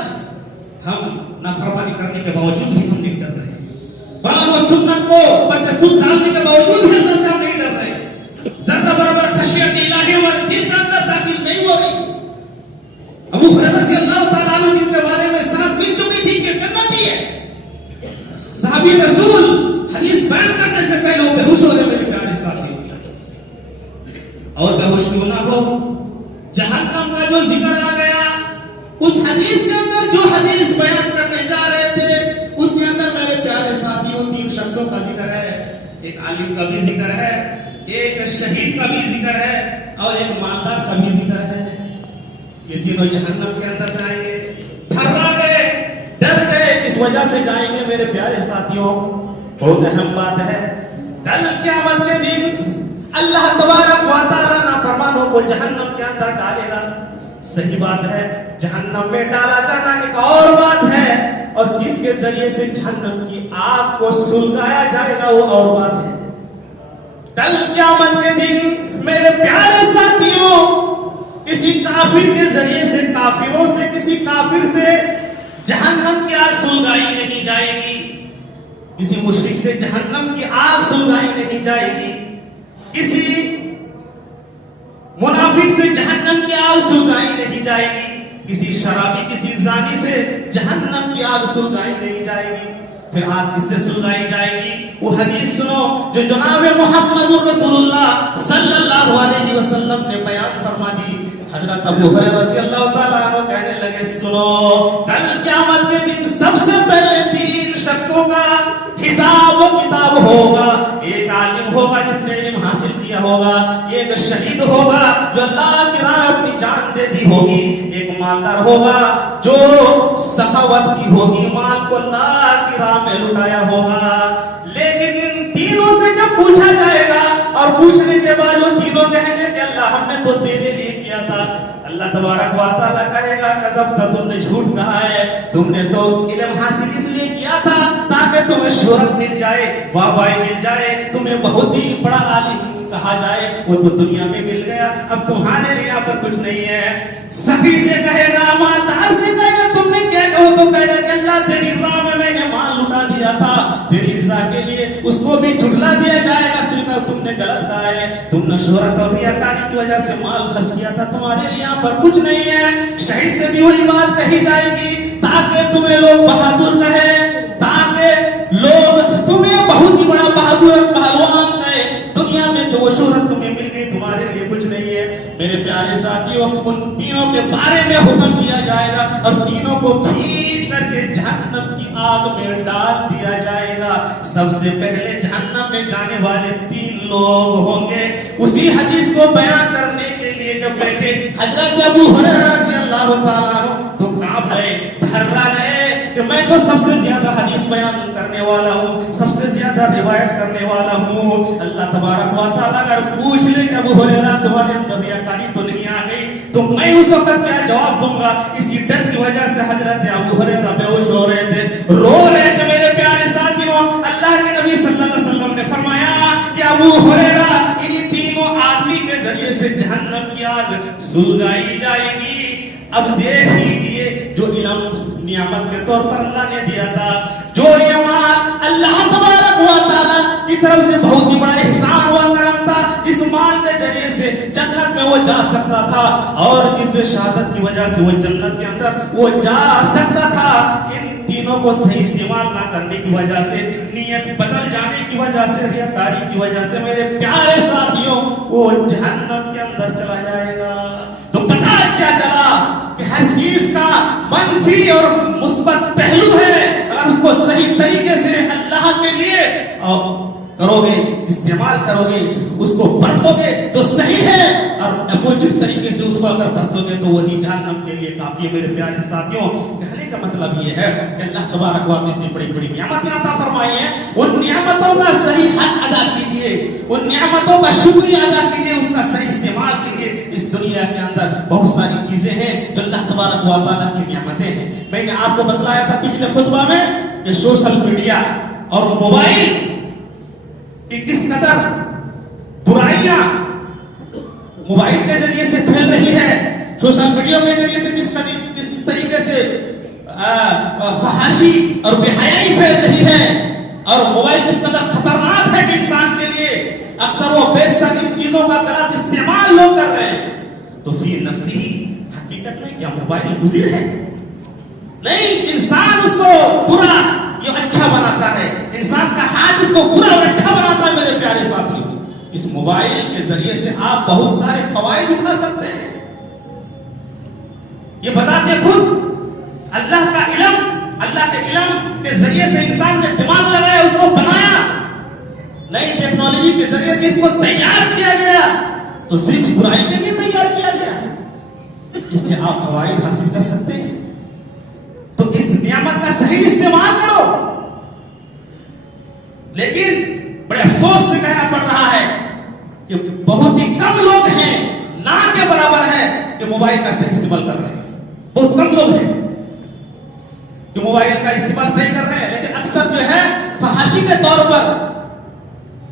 ہم نافرمانی کرنے کے باوجود بھی ہم نہیں ڈر رہے, قرآن و سنت کو بس کچھ ڈالنے کے باوجود بھی اللہ سے ہم نہیں ڈر رہے. ذرہ برابر خشیت الہی ہمارے دل کے اندر داخل نہیں ہو رہی. ابو ہریرہ رضی اللہ تعالیٰ عنہ جن کے بارے میں سند مل چکی تھی کہ جنتی ہے, صحابی رسول حدیث بیان کرنے سے پہلے وہ بے ہوش ہو رہے. میرے پیارے ساتھی, اور بے ہوش کیوں نہ ہو, جہنم کا جو ذکر آ گیا اس حدیث کے اندر جو حدیث بیان کرنے جا رہے تھے اس کے اندر میرے پیارے ساتھیوں 3 شخصوں کا ذکر ہے. ایک عالم کا بھی ذکر ہے, ایک شہید کا بھی ذکر ہے, اور ایک مالدار کا بھی ذکر ہے. یہ تینوں جہنم کے اندر جائیں گے, تھرا گئے, ڈر گئے, اس وجہ سے جائیں گے میرے پیارے ساتھیوں. بہت اہم بات ہے, کل قیامت کے دن اللہ تبارک و تعالی نافرمانوں کو جہنم کے اندر ڈالے گا. صحیح بات ہے, جہنم میں ڈالا جانا ایک اور بات ہے, اور جس کے ذریعے سے جہنم کی آگ کو سلگایا جائے گا وہ اور بات ہے. کل قیامت کے دن میرے پیارے ساتھیوں کسی کافر کے ذریعے سے, کافروں سے, کسی کافر سے جہنم کی آگ سلگائی نہیں جائے گی, کسی مشرک سے جہنم کی آگ سلگائی نہیں جائے گی, کسی منافق سے جہنم کی آگ سلگائی نہیں جائے گی, کسی شرابی, کسی زانی سے جہنم کی آگ سلگائی نہیں جائے گی. پھر آگ کس سے سلگائی جائے گی؟ وہ حدیث سنو جو جناب محمد رسول اللہ صلی اللہ علیہ وسلم نے بیان فرما دی. حضرت ابو ہریرہ رضی اللہ تعالیٰ عنہ کہنے لگے سنو, کل قیامت کے دن سب سے پہلے 3 شخصوں کا حساب و کتاب ہوگا. ایک عالم ہوگا جس نے علم حاصل کیا ہوگا, ایک شہید ہوگا جو اللہ کی راہ اپنی جان دے دی ہوگی, ایک مالدار ہوگا جو سخاوت کی ہوگی, مال کو اللہ کی راہ میں لٹایا ہوگا. لیکن ان تینوں سے جب پوچھا جائے گا اور پوچھنے کے بعد وہ تینوں کہیں گے کہ اللہ ہم نے تو تیرے لیے کیا تھا, اللہ تبارک و تعالیٰ کہے گا کذبت, تم نے جھوٹ کہا ہے, تم نے تو علم حاصل اس لیے کیا تھا تاکہ تمہیں شہرت مل جائے, واہ مل جائے, تمہیں بہت ہی بڑا عالم کہا جائے, وہ تو دنیا میں مل گیا, اب تمہارے لیے یہاں پر کچھ نہیں ہے. سخی سے کہے گا, مالدار سے کہے گا تم نے کیا کہو, تو کہے گا کہ اللہ تیری راہ میں نے مال لٹا دیا تھا تیری رضا کے لیے, اس کو بھی جھٹلا دیا جائے گا, تم نے غلط کہا ہے, تم نے شہرت اور ریاکاری کی وجہ سے مال خرچ کیا تھا, تمہارے لیے یہاں پر کچھ نہیں ہے. شہید سے بھی وہی بات کہی جائے گی تاکہ تمہیں لوگ بہادر کہیں, تاکہ لوگ تمہیں بہت ہی بڑا بہادر پہلوان کہے. دنیا میں تو وہ شہرت تمہیں مل گئی, تمہارے لیے کچھ نہیں ہے. میرے پیارے ساتھیوں ان تینوں کے بارے میں حکم دیا جائے گا اور تینوں کو کھینچ کر کے جہنم کی آگ میں ڈال دیا جائے گا. سب سے پہلے جہنم میں جانے والے 3 لوگ ہوں گے. اسی حدیث کو بیان کرنے کے لیے جب بیٹھے حضرت ابو ہریرہ رضی اللہ تعالیٰ عنہ تو کانپ گئے, تھرا گئے کہ میں تو سب سے زیادہ حدیث بیان کرنے والا ہوں, سب سے زیادہ روایت کرنے والا ہوں. اللہ تبارک و تعالیٰ اگر پوچھ لے کہ ابو ہریرہ تمہارے اندر ریاکاری تو نہیں آ گئی, تو میں اس وقت کیا جواب دوں گا؟ اسی ڈر کی وجہ سے حضرت ابو ہریرہ بے ہوش ہو رہے تھے, رو رہے تھے. میرے پیارے ساتھیوں اللہ کے نبی صلی اللہ علیہ وسلم نے فرمایا کہ ابو ہریرہ انہی تینوں آدمی کے ذریعے سے جہنم کی آگ سلگائی جائے گی. اب دیکھ لیجئے جو علم نعمت کے طور پر اللہ نے دیا تھا, جو یہ مال اللہ تبارک و تعالیٰ کی طرف سے بہت ہی بڑا احسان و کرم تھا, جس مال کے ذریعے سے جنت میں وہ جا سکتا تھا اور جس شہادت کی وجہ سے وہ جنت کے اندر وہ جا سکتا تھا, ان تینوں کو صحیح استعمال نہ کرنے کی وجہ سے, نیت بدل جانے کی وجہ سے, ریاکاری کی وجہ سے میرے پیارے ساتھیوں وہ جہنم کے اندر چلا جائے گا. تو پتہ کیا چلا کہ ہر چیز کا منفی اور مثبت پہلو ہے. اگر اس کو صحیح طریقے سے اللہ کے لیے کرو گے, استعمال کرو گے, اس کو برتو گے تو صحیح ہے, اور اپوزٹ طریقے سے اس کو اگر برتو گے تو وہی جہنم کے لیے کافی ہے. میرے پیارے ساتھیوں کہنے کا مطلب یہ ہے کہ اللہ تبارک و تعالیٰ نے بڑی بڑی نعمتیں عطا فرمائی ہیں, ان نعمتوں کا صحیح حق ادا کیجیے, ان نعمتوں کا شکریہ ادا کیجیے, اس کا صحیح استعمال کیجیے. اس دنیا کے اندر بہت ساری چیزیں ہیں جو اللہ تبارک و تعالیٰ کی نعمتیں ہیں. میں نے آپ کو بتلایا تھا پچھلے خطبہ میں کہ سوشل میڈیا اور موبائل کہ کس قدر برائیاں موبائل کے ذریعے سے پھیل رہی ہے, سوشل میڈیا کے ذریعے سے کس طریقے سے فحاشی اور بے حیائی پھیل رہی ہے, اور موبائل کس قدر خطرناک ہے کہ انسان کے لیے اکثر وہ بیشتر ان چیزوں کا غلط استعمال لوگ کر رہے ہیں. تو فی نفسی حقیقت میں کیا موبائل مضر ہے؟ نہیں, انسان اس کو برا یہ اچھا بناتا ہے, انسان کا ہاتھ اس کو برا اور اچھا بناتا ہے. میرے پیارے ساتھیوں اس موبائل کے ذریعے سے آپ بہت سارے فوائد اٹھا سکتے ہیں. یہ بتاتے خود اللہ کا علم، اللہ کے علم کے ذریعے سے انسان نے دماغ لگایا، اس کو بنایا، نئی ٹیکنالوجی کے ذریعے سے اس کو تیار کیا گیا، تو صرف برائی کے لیے تیار کیا گیا، اس سے آپ فوائد حاصل کر سکتے ہیں۔ تو اس نعمت کا صحیح استعمال کرو۔ لیکن بڑے افسوس سے کہنا پڑ رہا ہے کہ بہت ہی کم لوگ ہیں، نہ کے برابر ہے، کہ موبائل کا صحیح استعمال کر رہے ہیں۔ بہت کم لوگ ہیں کہ موبائل کا استعمال صحیح کر رہے ہیں، لیکن اکثر جو ہے فحاشی کے طور پر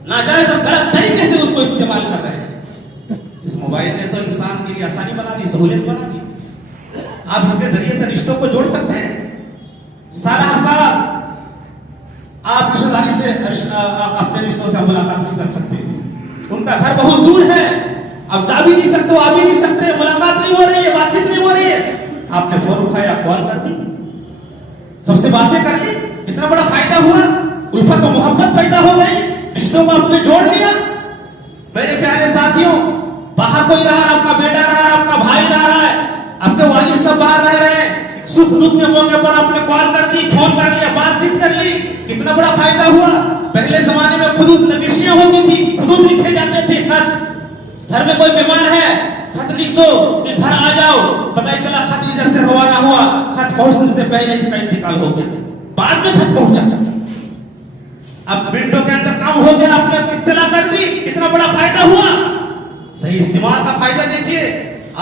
ناجائز اور غلط طریقے سے اس کو استعمال کر رہے ہیں۔ اس موبائل نے تو انسان کے لیے آسانی بنا دی، سہولت بنا دی، آپ اس کے ذریعے سے رشتوں کو جوڑ سکتے ہیں، سالہ سال آپ رشتہ داری سے اپنے رشتوں سے ملاقات نہیں کر سکتے، ان کا گھر بہت دور ہے، اب جا بھی نہیں سکتے، آ بھی نہیں سکتے، ملاقات نہیں ہو رہی ہے، بات چیت نہیں ہو رہی ہے، آپ نے فون اٹھایا، کال کر دی، سب سے باتیں کر لی، اتنا بڑا فائدہ ہوا، الفت و محبت پیدا ہو گئی، رشتوں کو آپ نے جوڑ لیا۔ میرے پیارے ساتھیوں، باہر کوئی رہا، آپ کا بیٹا رہا، آپ کا بھائی رہا ہے، اپنے والد سب باہر رہ رہے ہیں، سکھ دکھ کے موقع پر آپ نے کال کر دی، فون کر لیا، بات چیت کر لی، کتنا بڑا فائدہ ہوا۔ پہلے زمانے میں خطوط نویسیاں ہوتی تھی، خطوط لکھے جاتے تھے، خط، گھر میں کوئی بیمار ہے خط لکھ دو کہ گھر آ جاؤ، پتہ ہی چلا خط ادھر سے روانہ ہوا، خط پہنچنے سے پہلے اس کا انتقال ہو گیا، بعد میں خط پہنچا، اب منٹوں کے اندر کام ہو گیا، آپ نے اطلاع کر دی، کتنا بڑا فائدہ ہوا۔ صحیح استعمال کا فائدہ دیکھیے،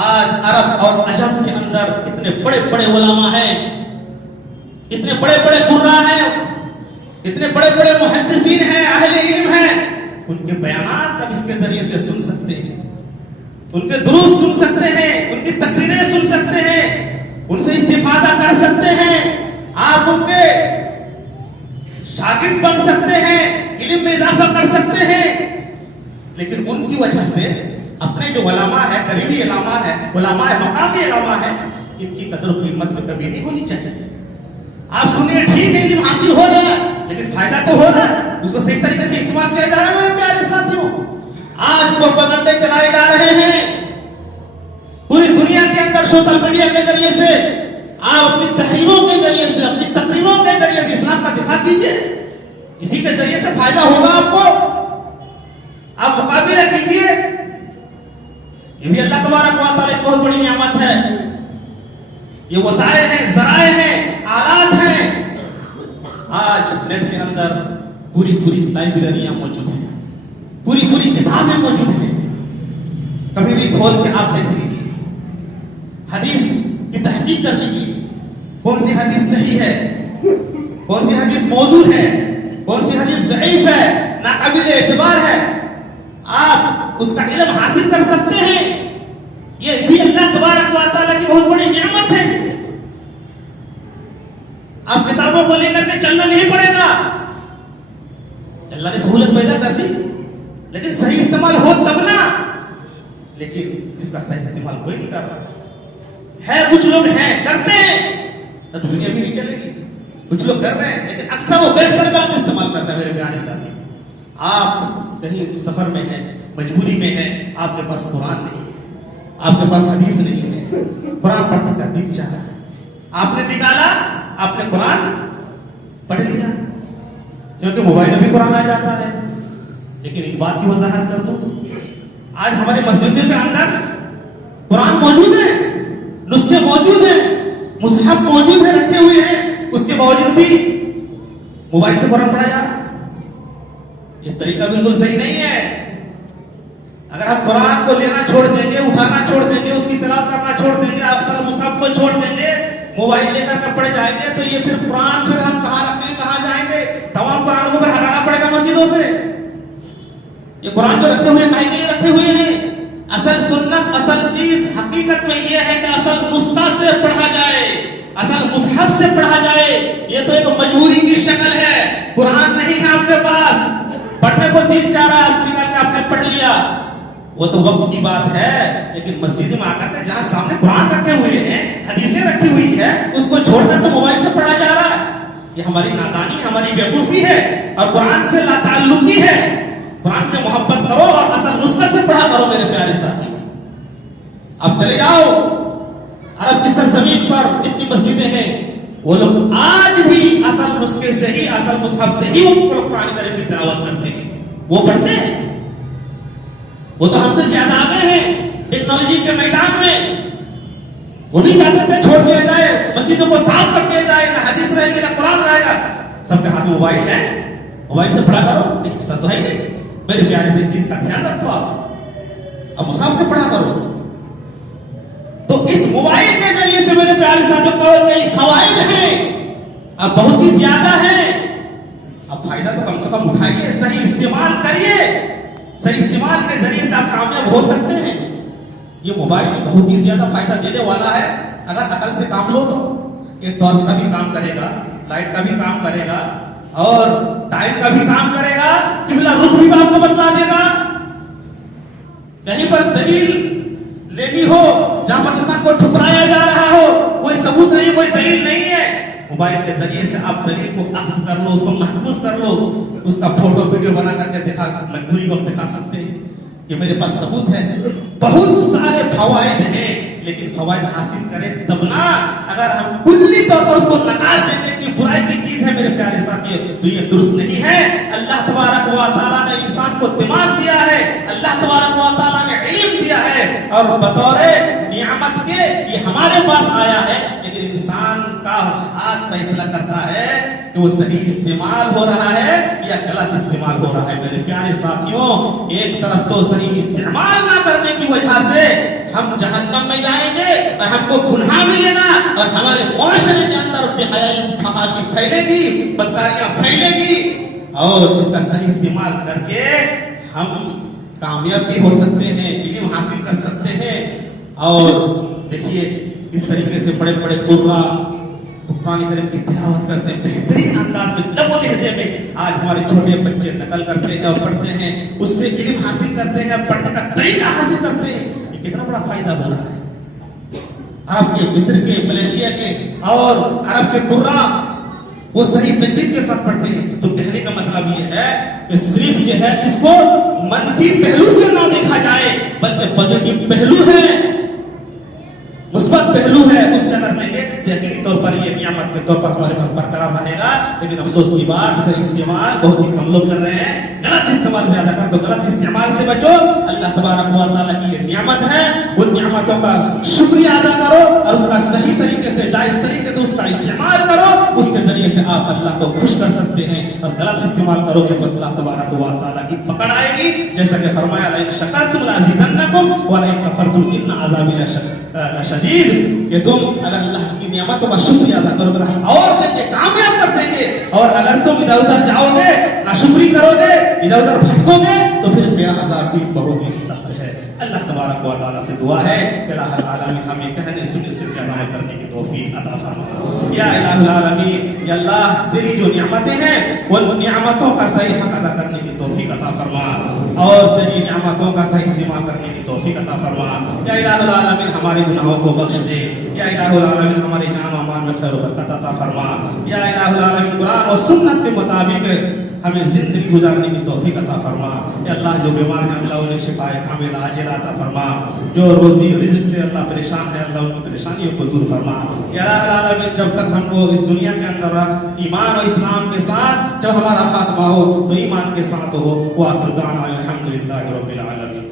آج عرب اور عجم کے اندر اتنے بڑے بڑے علماء ہیں، اتنے بڑے بڑے قراء ہیں، اتنے بڑے بڑے محدثین ہیں، اہل علم ہیں، ان کے بیانات اب اس کے ذریعے سے سن سکتے ہیں، ان کے دروس سن سکتے ہیں، ان کی تقریریں سن سکتے ہیں، ان سے استفادہ کر سکتے ہیں، آپ ان کے شاگرد بن سکتے ہیں، علم میں اضافہ کر سکتے ہیں۔ لیکن ان کی وجہ سے اپنے جو علماء ہے، قریبی علماء ہے، علماء مقامی علماء ہے، ان کی قدر و قیمت میں کبھی نہیں ہونی چاہیے۔ آپ سنیے، ٹھیک ہے علم حاصل ہو رہا ہے، لیکن فائدہ تو ہو رہا ہے، اس کو صحیح طریقے سے استعمال کیا جا رہا ہے۔ میرے پیارے ساتھیوں، آج پروپیگنڈے چلائے جا رہے ہیں پوری دنیا کے اندر، سوشل میڈیا کے ذریعے سے، آپ اپنی تحریروں کے ذریعے سے، اپنی تقریروں کے ذریعے سے اسلام کا دفاع کیجیے، اسی کے ذریعے سے فائدہ ہوگا آپ کو، آپ مقابلہ کیجیے۔ یہ بھی اللہ تبارک و تعالیٰ کی بہت بڑی نعمت ہے، یہ وسائل ہیں، ذرائع ہیں، آلات ہیں۔ آج نیٹ کے اندر پوری پوری لائبریریاں موجود ہیں، پوری پوری کتابیں موجود ہیں، کبھی بھی کھول کے آپ دیکھ لیجیے، حدیث کی تحقیق کر لیجیے، کون سی حدیث صحیح ہے، کون سی حدیث موضوع ہے، کون سی حدیث ضعیف ہے، ناقابل اعتبار ہے، آپ اس کا علم حاصل کر سکتے ہیں۔ یہ بھی اللہ تبارک و تعالیٰ کی بہت بڑی نعمت ہے۔ آپ کتابوں کو لے کر کے چلنا نہیں پڑے گا، اللہ نے سہولت پیدا کر دی، لیکن صحیح استعمال ہو تب نا۔ لیکن اس کا صحیح استعمال کوئی نہیں کر رہا ہے، کچھ لوگ ہیں کرتے ہیں، تو دنیا بھی نہیں چلے گی۔ کچھ لوگ کر رہے ہیں، لیکن اکثر وہ بیچ کر غلط استعمال کرتے ہیں۔ میرے پیارے ساتھی، آپ کہیں سفر میں ہیں، مجبوری میں ہیں، آپ کے پاس قرآن نہیں ہے، آپ کے پاس حدیث نہیں ہے، قرآن پڑھنے کا دل چاہ رہا ہے، آپ نے نکالا، آپ نے قرآن پڑھ لیا، کیونکہ موبائل میں بھی قرآن آ جاتا ہے۔ لیکن ایک بات کی وضاحت کر دوں، آج ہمارے مسجدوں کے اندر قرآن موجود ہے، نسخے موجود ہیں، مصحف موجود ہے، رکھے ہوئے ہیں، اس کے باوجود بھی موبائل سے قرآن پڑھا جا رہا ہے۔ یہ طریقہ بالکل صحیح نہیں ہے۔ اگر ہم قرآن کو لینا چھوڑ دیں گے، اٹھانا چھوڑ دیں گے، اس کی تلاوت کرنا چھوڑ دیں گے، اصل مصحف کو چھوڑ دیں گے، موبائل لے کر کے پڑھ جائیں گے، تو یہ پھر قرآن پھر ہم کہاں رکھیں، کہاں جائیں گے؟ تمام قرآن کو پھر ہٹانا پڑے گا مسجدوں سے۔ یہ قرآن جو رکھے ہوئے ہیں، کہیں کے لیے رکھے ہوئے ہیں؟ اصل سنت، اصل چیز حقیقت میں یہ ہے کہ اصل نسخہ سے پڑھا جائے، اصل مصحف سے پڑھا جائے۔ یہ تو ایک مجبوری کی شکل ہے، قرآن نہیں ہے آپ کے پاس، پڑھنے کو دل چاہ رہا ہے، آپ نکال کے آپ نے پڑھ لیا، وہ تو وقت کی بات ہے۔ لیکن مسجد میں آ کر کے جہاں سامنے قرآن رکھے ہوئے ہیں، حدیثیں رکھی ہوئی ہے، اس کو چھوڑ کر تو موبائل سے پڑھا جا رہا ہے۔ یہ ہماری نادانی، ہماری بیوقوفی ہے، اور قرآن سے لا تعلقی ہے۔ قرآن سے محبت کرو اور اصل نسخے سے پڑھا کرو میرے پیارے ساتھی۔ اب چلے جاؤ، عرب کی سرزمین پر جتنی مسجدیں ہیں وہ لوگ آج بھی اصل نسخے سے ہی اصل مصحف سے ہی وہ قرآن کریم کی تلاوت کرتے ہیں، وہ پڑھتے ہیں۔ وہ تو ہم سے زیادہ آگے ہیں ٹیکنالوجی کے میدان میں، وہ نہیں چاہتے تھے چھوڑ دیا جائے، مسجدوں کو صاف کر دیا جائے، نہ حدیث رہے گی نہ قرآن رہے گا، سب کے ہاتھ میں موبائل ہے، موبائل سے پڑھا کرو، نہیں ایسا تو ہے نہیں، میرے پیارے سے اس چیز کا دھیان رکھو، آپ اب مصحف سے پڑھا کرو۔ تو اس موبائل کے ذریعے سے میرے پیارے ساتھیوں کو کئی فوائد ہیں، اب بہت ہی زیادہ ہیں، اب فائدہ تو کم سے کم اٹھائیے، صحیح استعمال کریے، صحیح استعمال کے ذریعے سے آپ کامیاب ہو سکتے ہیں۔ یہ موبائل بہت ہی زیادہ فائدہ دینے والا ہے اگر عقل سے کام لو تو۔ یہ ٹارچ کا بھی کام کرے گا، لائٹ کا بھی کام کرے گا، اور ٹائم کا بھی کام کرے گا، قبلہ رخ بھی آپ کو بتلا دے گا۔ کہیں پر دلیل لینی ہو جہاں پر انسان کو ٹھکرایا جا رہا ہو، کوئی ثبوت نہیں، کوئی دلیل نہیں ہے، موبائل کے ذریعے سے آپ دلیل کو اخذ کر لو، اس کو محفوظ کر لو، اس کا فوٹو ویڈیو بنا کر کے دکھا، مجبوری وقت دکھا سکتے ہیں کہ میرے پاس ثبوت ہے۔ بہت سارے فوائد ہیں، لیکن فوائد حاصل کریں تب نہ، اگر ہم کلی طور پر اس کو نکار دیں گے کہ برائی کی چیز ہے میرے پیارے ساتھی، تو یہ درست نہیں ہے۔ اللہ تبارک و تعالیٰ نے انسان کو دماغ دیا ہے، اللہ تبارک و تعالیٰ نے علم دیا ہے، اور بطور نعمت کے یہ ہمارے پاس آیا ہے، لیکن انسان کا ہاتھ فیصلہ کرتا ہے کہ وہ صحیح استعمال ہو رہا ہے یا غلط استعمال ہو رہا ہے۔ میرے پیارے ساتھیوں، ایک طرف تو صحیح استعمال نہ کرنے کی وجہ سے ہم جہنم میں جائیں گے اور ہم کو گناہ ملے گا، اور ہمارے معاشرے کے اندر بے حیائی فحاشی پھیلے گی، بدکاریاں پھیلے گی، اور اس کا صحیح استعمال کر کے ہم کامیاب بھی ہو سکتے ہیں، علم حاصل کر سکتے ہیں۔ اور دیکھیے اس طریقے سے بڑے بڑے قرآ قرآن کریم کی تلاوت کرتے ہیں، بہترین انداز میں، لب و لہجے میں، آج ہمارے چھوٹے بچے نقل کرتے ہیں اور پڑھتے ہیں، اس سے علم حاصل کرتے ہیں، پڑھنے کا طریقہ حاصل کرتے ہیں۔ یہ کتنا بڑا فائدہ ہو رہا ہے۔ عرب کے، مصر کے، ملیشیا کے اور عرب کے قرآ وہ صحیح تجوید کے ساتھ پڑھتے ہیں۔ تو کہنے کا مطلب یہ ہے کہ صرف جو ہے اس کو منفی پہلو سے نہ دیکھا جائے، بلکہ پازیٹو پہلو ہے، مثبت پہلو ہے، اس سے اگر لیں گے یقینی طور پر یہ نعمت کے طور پر ہمارے پاس برقرار رہے گا۔ لیکن افسوس کی بات، سے استعمال بہت ہی کم لوگ کر رہے ہیں، غلط استعمال زیادہ کر، تو غلط استعمال سے بچو۔ اللہ تبارک و تعالیٰ کی یہ نعمت ہے، ان نعمتوں کا شکریہ ادا کرو اور اس کا صحیح طریقے سے، جائز طریقے سے اس کا استعمال کرو، اس کے ذریعے سے آپ اللہ کو خوش کر سکتے ہیں۔ اور غلط استعمال کرو گے تو اللہ تبارک و تعالیٰ کی پکڑ آئے گی، جیسا کہ فرمایا لئن شکرتم لازیدنکم ولئن کفرتم ان عذابی لشدید، کہ تم اگر اللہ کی نعمتوں کا شکریہ ادا کرو گے ہم اور دیں گے، کامیاب کر دیں گے، اور اگر تم ادھر ادھر جاؤ گے، ناشکری کرو گے، ادھر ادھر بھٹکو گے، تو پھر میرا عذاب بھی بہت ہی سخت ہے۔ اللہ تبارک و تعالیٰ سے دعا ہے کہ الہ العالمین ہمیں کہنے سننے سے عمل کرنے کی توفیق عطا فرما۔ یا الہ العالمین، یا اللہ تیری جو نعمتیں ہیں ان نعمتوں کا صحیح حق ادا کرنے کی توفیق عطا فرما، اور تیری نعمتوں کا صحیح استعمال کرنے کی توفیق عطا فرما۔ یا الہ العالمین ہمارے گناہوں کو بخش دے، یا الہ العالمین ہمارے جان و مال میں خیر و برکت عطا فرما۔ یا الہ العالمین قرآن و سنت کے مطابق ہمیں زندگی گزارنے کی توفیق عطا فرما۔ یا اللہ جو بیمار ہیں اللہ انہیں شفاء کامل عاجل عطا فرما، جو روزی رزق سے اللہ پریشان ہے اللہ ان کی پریشانیوں کو دور فرما۔ یا الہ العالمین جب تک ہم کو اس دنیا کے اندر ایمان و اسلام کے ساتھ جب ہمارا خاتمہ ہو تو ایمان کے ساتھ ہو۔ وآخر دعوانا الحمدللہ رب العالمین۔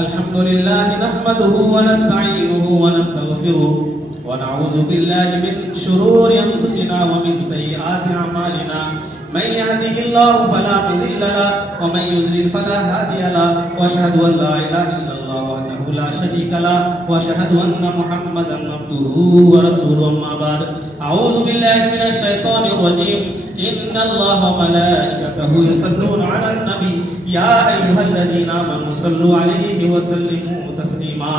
الحمد لله نحمده ونستعينه ونستغفره ونعوذ بالله من شرور أنفسنا ومن سيئات أعمالنا، من يهده الله فلا مضل له ومن يضلل فلا هادي له، وأشهد أن لا إله إلا الله وحده لا شريك له، وأشهد أن محمدا عبده ورسوله، أما بعد أعوذ بالله من الشيطان الرجيم، إن الله وملائكته يصلون على النبي يا أيها الذين آمنوا صلوا عليه وسلموا تسليما۔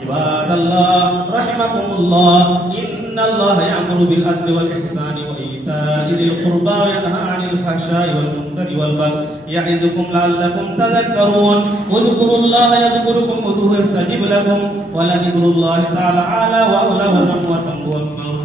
عباد الله رحمكم الله، إن الله يأمر بالعدل والإحسان وإيتاء ذي القربى وينهى عن الفحشاء والمنكر والبغي يعظكم لعلكم تذكرون اذكروا الله يذكركم ودعوه يستجب لكم ولذكر الله تعالى أعلى وأولى وأكبر